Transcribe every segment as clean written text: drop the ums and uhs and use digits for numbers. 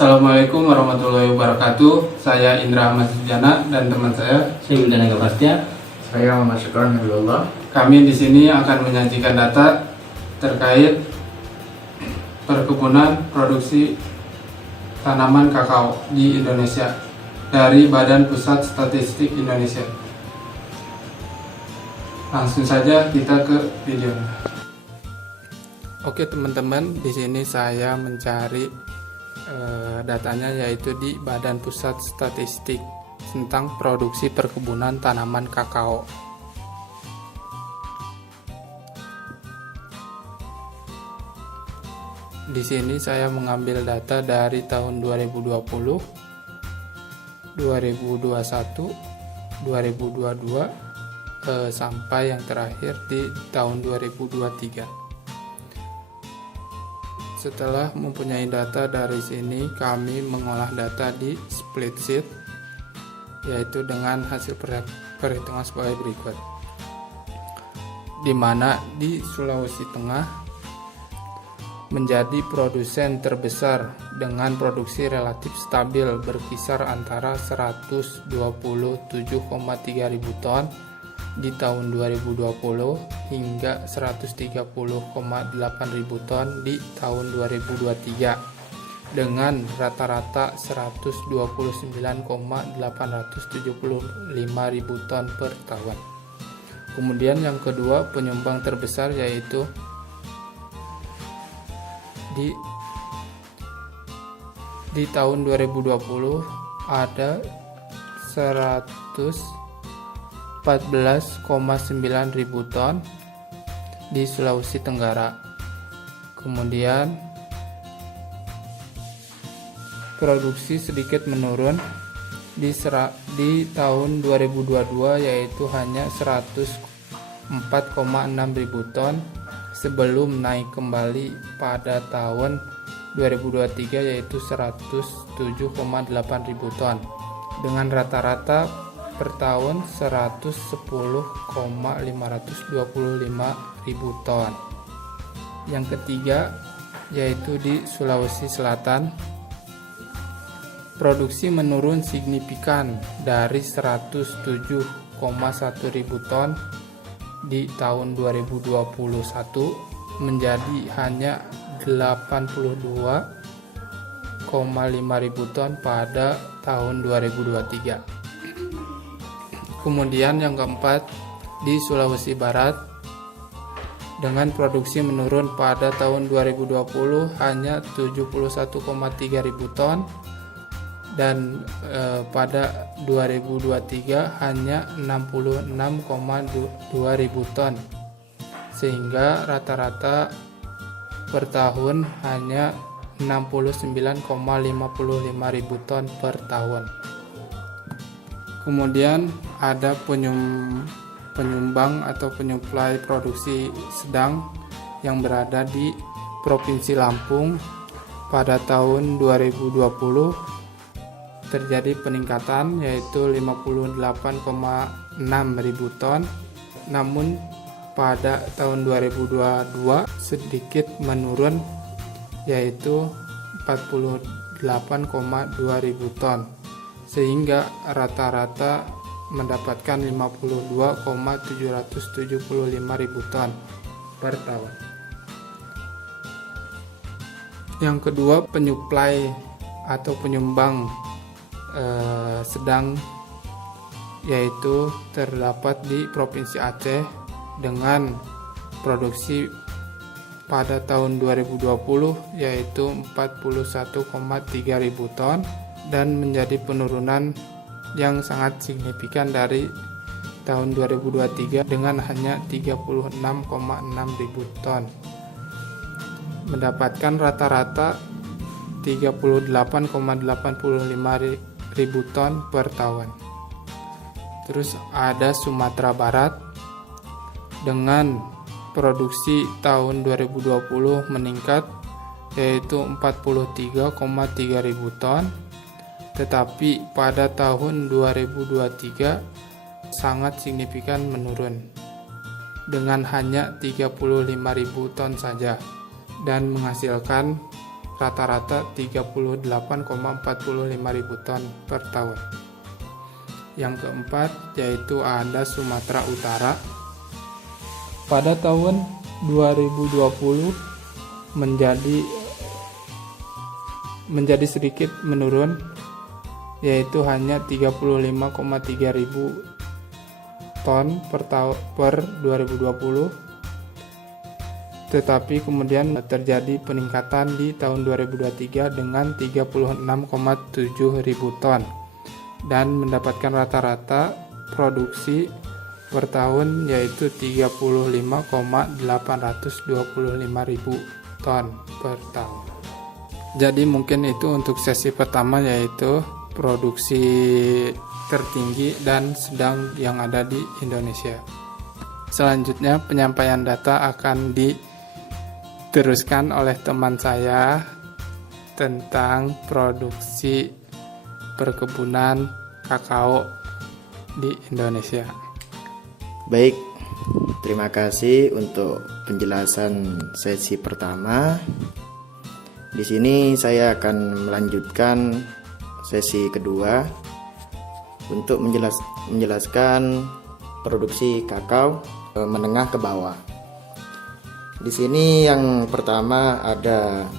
Assalamualaikum warahmatullahi wabarakatuh. Saya Indra Ahmad Sujana dan teman saya Wildan Agapastia. Saya Muhammad Syukron Habibullah. Kami di sini akan menyajikan data terkait perkebunan produksi tanaman kakao di Indonesia dari Badan Pusat Statistik Indonesia. Langsung saja kita ke video. Oke teman-teman, di sini saya mencari datanya yaitu di Badan Pusat Statistik tentang produksi perkebunan tanaman kakao. Di sini saya mengambil data dari tahun 2020, 2021, 2022 sampai yang terakhir di tahun 2023. Setelah mempunyai data dari sini, kami mengolah data di spreadsheet, yaitu dengan hasil perhitungan sebagai berikut. Di mana di Sulawesi Tengah menjadi produsen terbesar dengan produksi relatif stabil berkisar antara 127,3 ribu ton di tahun 2020 hingga 130,8 ribu ton di tahun 2023 dengan rata-rata 129,875 ribu ton per tahun. Kemudian yang kedua, penyumbang terbesar yaitu di tahun 2020 ada 114,9 ribu ton di Sulawesi Tenggara. Kemudian produksi sedikit menurun di tahun 2022 yaitu hanya 104,6 ribu ton sebelum naik kembali pada tahun 2023 yaitu 107,8 ribu ton dengan rata-rata per tahun 110,525 ribu ton. Yang ketiga yaitu di Sulawesi Selatan, produksi menurun signifikan dari 107,1 ribu ton di tahun 2021 menjadi hanya 82,5 ribu ton pada tahun 2023. Kemudian yang keempat, di Sulawesi Barat dengan produksi menurun pada tahun 2020 hanya 71,3 ribu ton dan pada 2023 hanya 66,2 ribu ton, sehingga rata-rata per tahun hanya 69,55 ribu ton per tahun. Kemudian ada penyumbang atau penyuplai produksi sedang yang berada di Provinsi Lampung. Pada tahun 2020 terjadi peningkatan yaitu 58,6 ribu ton, namun pada tahun 2022 sedikit menurun yaitu 48,2 ribu ton, sehingga rata-rata mendapatkan 52,775 ribu ton per tahun. Yang kedua, penyuplai atau penyumbang sedang yaitu terdapat di Provinsi Aceh dengan produksi pada tahun 2020 yaitu 41,3 ribu ton dan menjadi penurunan yang sangat signifikan dari tahun 2023 dengan hanya 36,6 ribu ton, mendapatkan rata-rata 38,85 ribu ton per tahun. Terus ada Sumatera Barat dengan produksi tahun 2020 meningkat yaitu 43,3 ribu ton, tetapi pada tahun 2023 sangat signifikan menurun dengan hanya 35.000 ton saja dan menghasilkan rata-rata 38,45 ribu ton per tahun. Yang keempat yaitu ANDA Sumatera Utara. Pada tahun 2020 menjadi sedikit menurun, yaitu hanya 35,3 ribu ton per 2020. Tetapi kemudian terjadi peningkatan di tahun 2023 dengan 36,7 ribu ton dan mendapatkan rata-rata produksi per tahun yaitu 35,825 ribu ton per tahun. Jadi mungkin itu untuk sesi pertama, yaitu produksi tertinggi dan sedang yang ada di Indonesia. Selanjutnya penyampaian data akan diteruskan oleh teman saya tentang produksi perkebunan kakao di Indonesia. Baik, terima kasih untuk penjelasan sesi pertama. Di sini saya akan melanjutkan sesi kedua untuk menjelaskan produksi kakao menengah ke bawah. Di sini yang pertama ada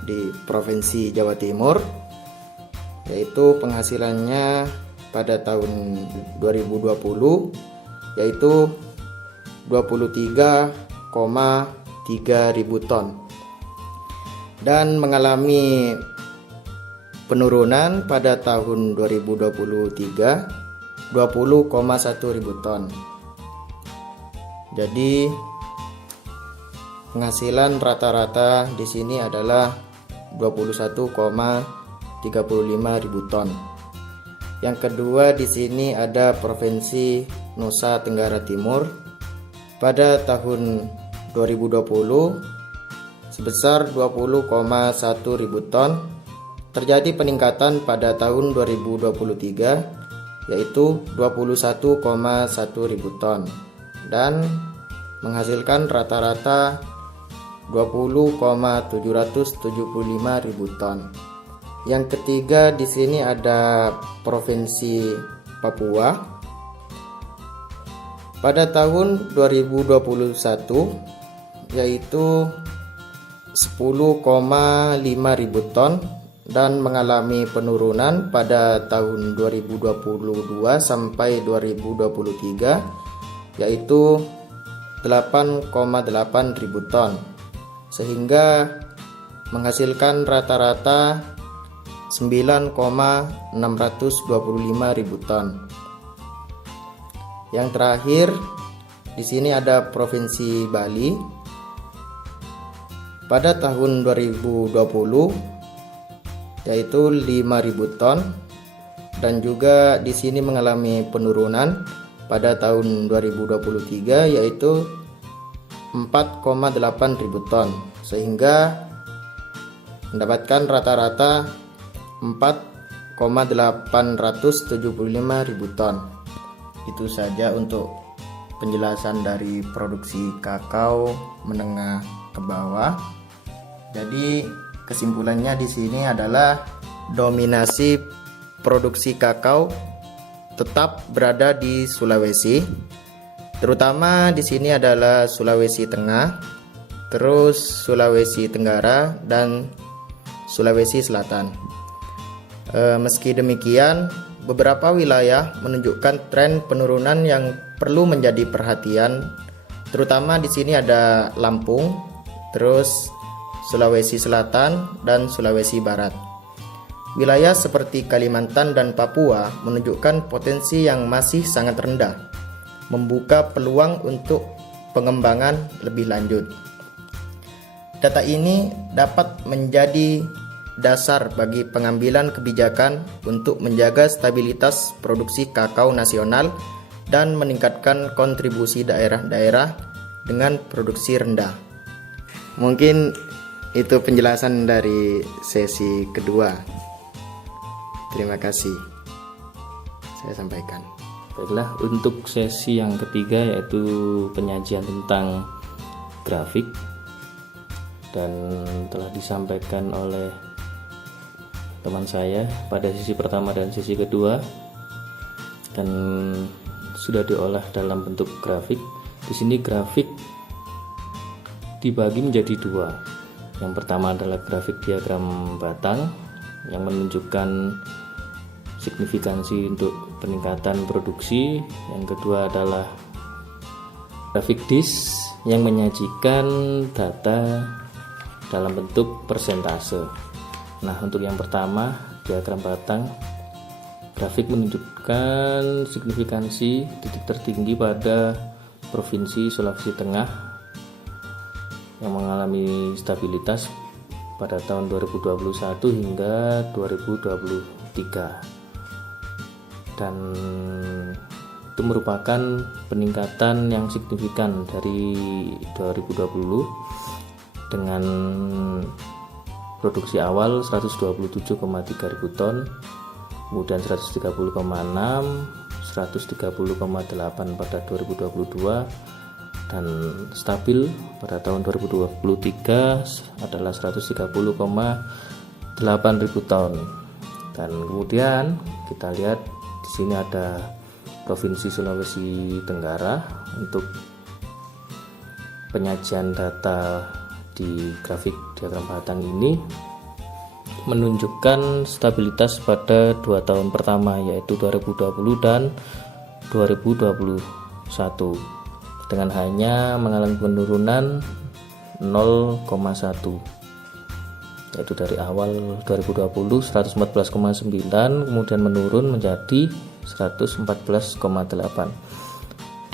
di Provinsi Jawa Timur, yaitu penghasilannya pada tahun 2020 yaitu 23,3 ribu ton dan mengalami penurunan pada tahun 2023 20,1 ribu ton. Jadi penghasilan rata-rata di sini adalah 21,35 ribu ton. Yang kedua di sini ada Provinsi Nusa Tenggara Timur. Pada tahun 2020 sebesar 20,1 ribu ton. Terjadi peningkatan pada tahun 2023 yaitu 21,1 ribu ton dan menghasilkan rata-rata 20,775 ribu ton. Yang ketiga di sini ada Provinsi Papua. Pada tahun 2021 yaitu 10,5 ribu ton dan mengalami penurunan pada tahun 2022 sampai 2023 yaitu 8,8 ribu ton, sehingga menghasilkan rata-rata 9,625 ribu ton. Yang terakhir di sini ada Provinsi Bali. Pada tahun 2020 yaitu 5.000 ton dan juga di sini mengalami penurunan pada tahun 2023 yaitu 4,8 ribu ton, sehingga mendapatkan rata-rata 4,875 ribu ton. Itu saja untuk penjelasan dari produksi kakao menengah ke bawah. Jadi kesimpulannya di sini adalah dominasi produksi kakao tetap berada di Sulawesi. Terutama di sini adalah Sulawesi Tengah, terus Sulawesi Tenggara dan Sulawesi Selatan. Meski demikian, beberapa wilayah menunjukkan tren penurunan yang perlu menjadi perhatian. Terutama di sini ada Lampung, terus Sulawesi Selatan dan Sulawesi Barat. Wilayah seperti Kalimantan dan Papua menunjukkan potensi yang masih sangat rendah, membuka peluang untuk pengembangan lebih lanjut. Data ini dapat menjadi dasar bagi pengambilan kebijakan untuk menjaga stabilitas produksi kakao nasional dan meningkatkan kontribusi daerah-daerah dengan produksi rendah. Mungkin itu penjelasan dari sesi kedua. Terima kasih. Saya sampaikan. Baiklah, untuk sesi yang ketiga yaitu penyajian tentang grafik. dan telah disampaikan oleh teman saya pada sesi pertama dan sesi kedua, dan sudah diolah dalam bentuk grafik. Di sini grafik dibagi menjadi dua. Yang pertama adalah grafik diagram batang yang menunjukkan signifikansi untuk peningkatan produksi. Yang kedua adalah grafik disk yang menyajikan data dalam bentuk persentase. Nah, untuk yang pertama, diagram batang, grafik menunjukkan signifikansi titik tertinggi pada Provinsi Sulawesi Tengah yang mengalami stabilitas pada tahun 2021 hingga 2023, dan itu merupakan peningkatan yang signifikan dari 2020 dengan produksi awal 127,3 ribu ton, kemudian 130,6, 130,8 pada 2022, dan stabil pada tahun 2023 adalah 130,8 ribu ton. Dan kemudian kita lihat di sini ada Provinsi Sulawesi Tenggara. Untuk penyajian data di grafik diagram batang ini menunjukkan stabilitas pada 2 tahun pertama, yaitu 2020 dan 2021, dengan hanya mengalami penurunan 0,1, yaitu dari awal 2020 114,9 kemudian menurun menjadi 114,8,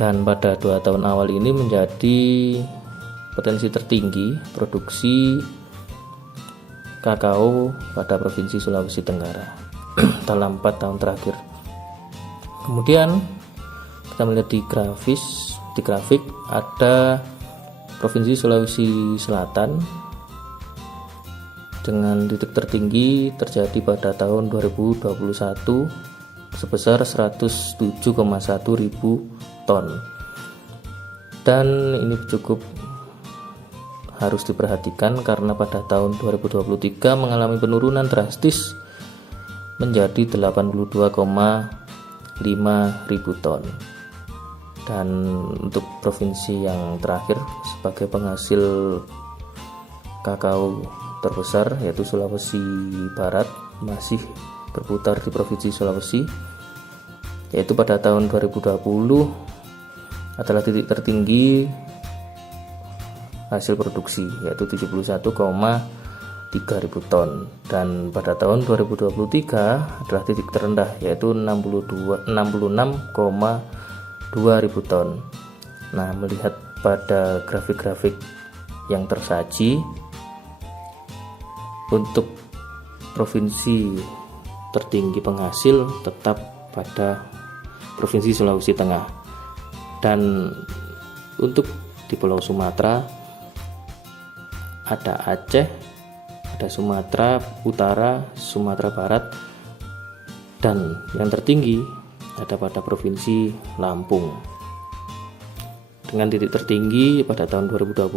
dan pada 2 tahun awal ini menjadi potensi tertinggi produksi kakao pada Provinsi Sulawesi Tenggara dalam 4 tahun terakhir. Kemudian kita melihat di grafik ada Provinsi Sulawesi Selatan dengan titik tertinggi terjadi pada tahun 2021 sebesar 107,1 ribu ton, dan ini cukup harus diperhatikan karena pada tahun 2023 mengalami penurunan drastis menjadi 82,5 ribu ton. Dan untuk provinsi yang terakhir sebagai penghasil kakao terbesar, yaitu Sulawesi Barat, masih berputar di Provinsi Sulawesi, yaitu pada tahun 2020 adalah titik tertinggi hasil produksi, yaitu 71,3 ribu ton, dan pada tahun 2023 adalah titik terendah, yaitu 66,2 ribu ton. Nah, melihat pada grafik-grafik yang tersaji, untuk provinsi tertinggi penghasil tetap pada Provinsi Sulawesi Tengah, dan untuk di Pulau Sumatera ada Aceh, ada Sumatera Utara, Sumatera Barat, dan yang tertinggi ada pada Provinsi Lampung dengan titik tertinggi pada tahun 2020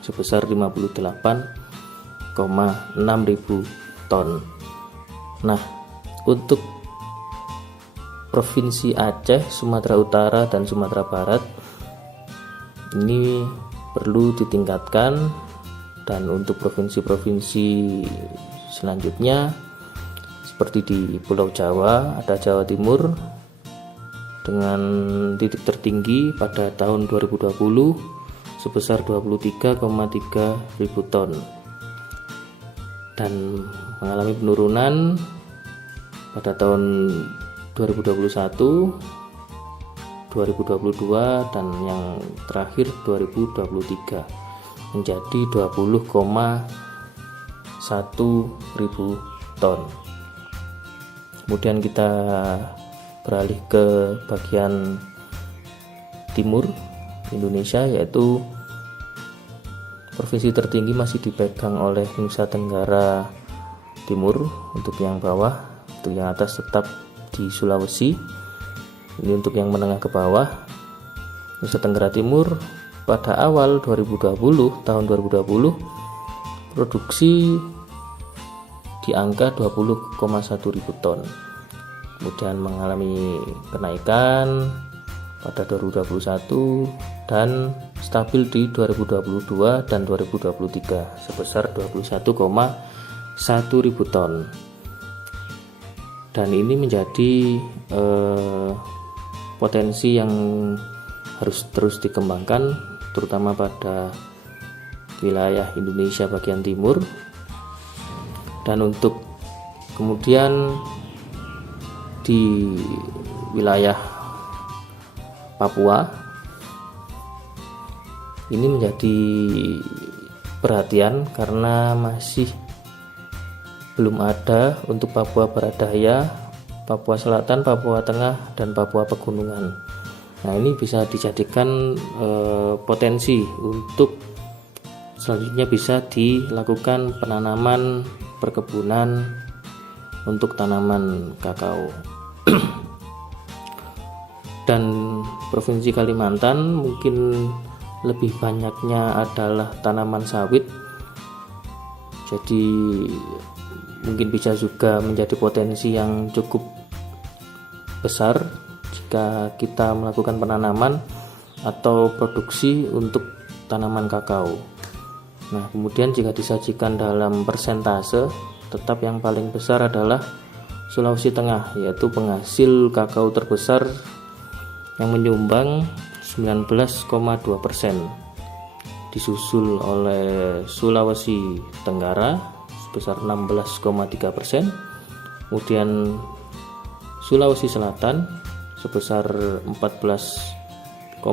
sebesar 58,6 ribu ton. Nah, untuk Provinsi Aceh, Sumatera Utara, dan Sumatera Barat ini perlu ditingkatkan, dan untuk provinsi-provinsi selanjutnya seperti di Pulau Jawa ada Jawa Timur dengan titik tertinggi pada tahun 2020 sebesar 23,3 ribu ton, dan mengalami penurunan pada tahun 2021, 2022, dan yang terakhir 2023 menjadi 20,1 ribu ton. Kemudian kita beralih ke bagian timur Indonesia, yaitu provinsi tertinggi masih dipegang oleh Nusa Tenggara Timur. Untuk yang bawah, untuk yang atas tetap di Sulawesi. Ini untuk yang menengah ke bawah, Nusa Tenggara Timur pada awal 2020, tahun 2020 produksi di angka 20,1 ribu ton, kemudian mengalami kenaikan pada 2021 dan stabil di 2022 dan 2023 sebesar 21,1 ribu ton. Dan ini menjadi potensi yang harus terus dikembangkan, terutama pada wilayah Indonesia bagian timur. Dan untuk kemudian di wilayah Papua ini menjadi perhatian karena masih belum ada untuk Papua Barat Daya, Papua Selatan, Papua Tengah, dan Papua Pegunungan. Nah, ini bisa dijadikan potensi untuk selanjutnya bisa dilakukan penanaman perkebunan untuk tanaman kakao. Dan Provinsi Kalimantan mungkin lebih banyaknya adalah tanaman sawit, jadi mungkin bisa juga menjadi potensi yang cukup besar jika kita melakukan penanaman atau produksi untuk tanaman kakao. Nah, kemudian jika disajikan dalam persentase, tetap yang paling besar adalah Sulawesi Tengah, yaitu penghasil kakao terbesar yang menyumbang 19,2%, disusul oleh Sulawesi Tenggara sebesar 16,3%, kemudian Sulawesi Selatan sebesar 14,0%,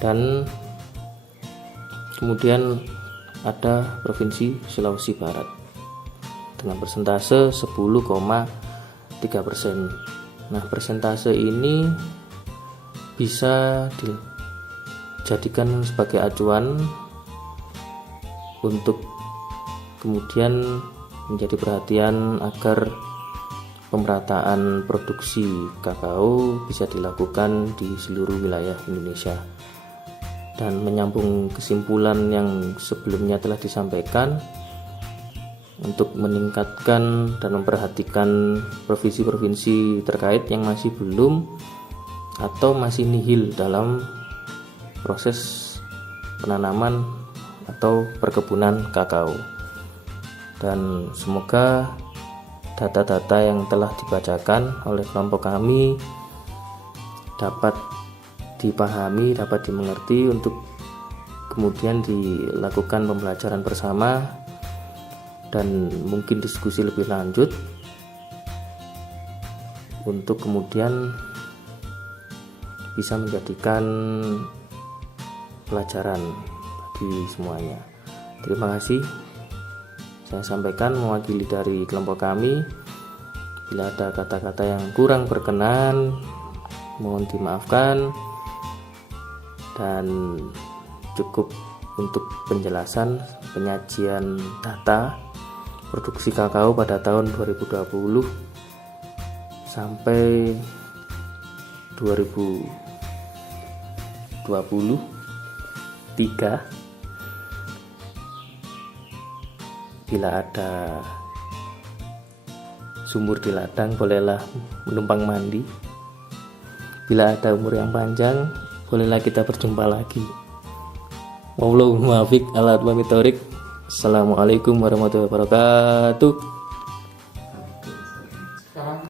dan kemudian ada Provinsi Sulawesi Barat dengan persentase 10,3%. Nah, persentase ini bisa dijadikan sebagai acuan untuk kemudian menjadi perhatian agar pemerataan produksi kakao bisa dilakukan di seluruh wilayah Indonesia. Dan menyambung kesimpulan yang sebelumnya telah disampaikan, untuk meningkatkan dan memperhatikan provinsi-provinsi terkait yang masih belum atau masih nihil dalam proses penanaman atau perkebunan kakao. Dan semoga data-data yang telah dibacakan oleh kelompok kami dapat dipahami, dapat dimengerti untuk kemudian dilakukan pembelajaran bersama dan mungkin diskusi lebih lanjut untuk kemudian bisa menjadikan pelajaran bagi semuanya. Terima kasih. Saya sampaikan mewakili dari kelompok kami. Bila ada kata-kata yang kurang berkenan, mohon dimaafkan. Dan cukup untuk penjelasan penyajian data produksi kakao pada tahun 2020 sampai 2023. Bila ada sumur di ladang, bolehlah menumpang mandi. Bila ada umur yang panjang, bolehlah kita berjumpa lagi. Wallahul muwaffiq ala aqwamit thoriq. Assalamualaikum warahmatullahi wabarakatuh.